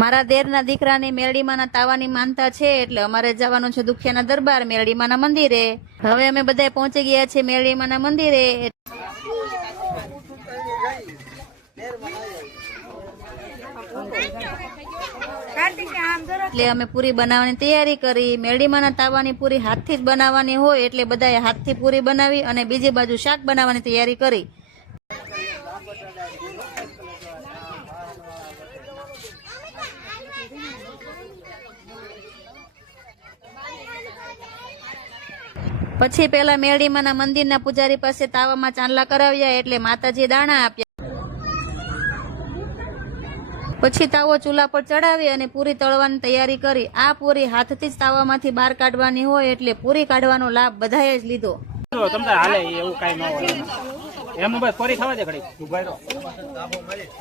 મારા દેરના દીકરાની મેરડીમાંના તાવાની માનતા છે એટલે અમારે જવાનું છે દુખિયાના દરબાર મેરડીમાંના મંદિરે। હવે અમે બધા પહોંચી ગયા છે મેરડીમાંના મંદિરે। એટલે અમે પૂરી બનાવવાની તૈયારી કરી। મેરડીમાંના તાવાની પૂરી હાથથી જ બનાવવાની હોય એટલે બધાએ હાથથી પૂરી બનાવી અને બીજી બાજુ શાક બનાવવાની તૈયારી કરી। પછી પેલા મેરડીમાંના મંદિરના પૂજારી પાસે તાવામાં ચાંદલા કરાવ્યા એટલે માતાજી દાણા આપ્યા। પછી તાવો ચૂલા પર ચડાવી અને પૂરી તળવાની તૈયારી કરી। આ પૂરી હાથથી જ તાવામાંથી બહાર કાઢવાની હોય એટલે પૂરી કાઢવાનો લાભ બધાએ જ લીધો। તમને હાલે એવું કાઈ ન હોય એમનું બસ પૂરી થવા દે ઘડી ઉભા રહો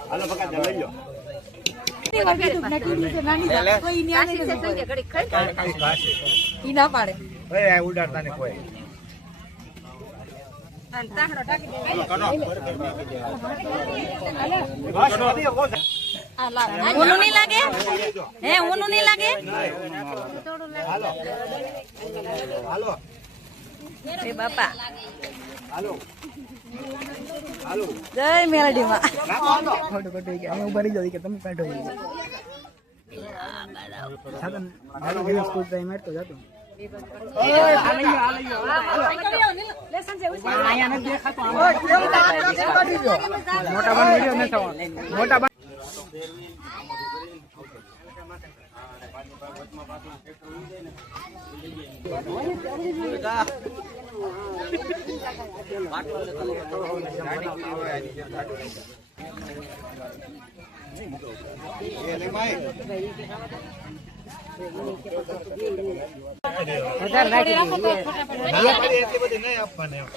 હાલો બકા લઈ લો ઈ ના પાડે એ ઉડાડતા ને કોઈ ઊનું નહીં લાગે હે ઊનું નહીં લાગે એ બાપા જય મેરડીમાં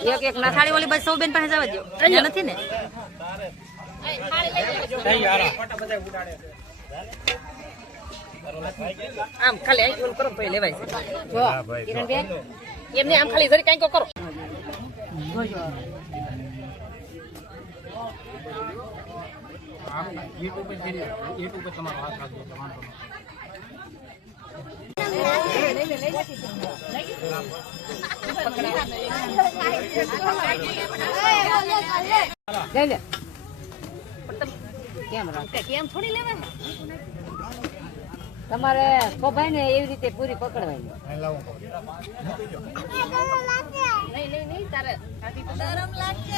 એક નથાળી ઓલી બસ સૌ બેન પાસે જવા દો અહીંયા નથી ને આમ ખાલી આઈ કરો તો લેવાય છે કિરણબેન એમને આમ ખાલી જરી કાંઈક કરો યુટ્યુબ પર તમારો હાથ રાખજો તમારો કેમ થોડી લેવાય તમારે ખોભાઈ ને એવી રીતે પૂરી પકડવાની નહીં તારે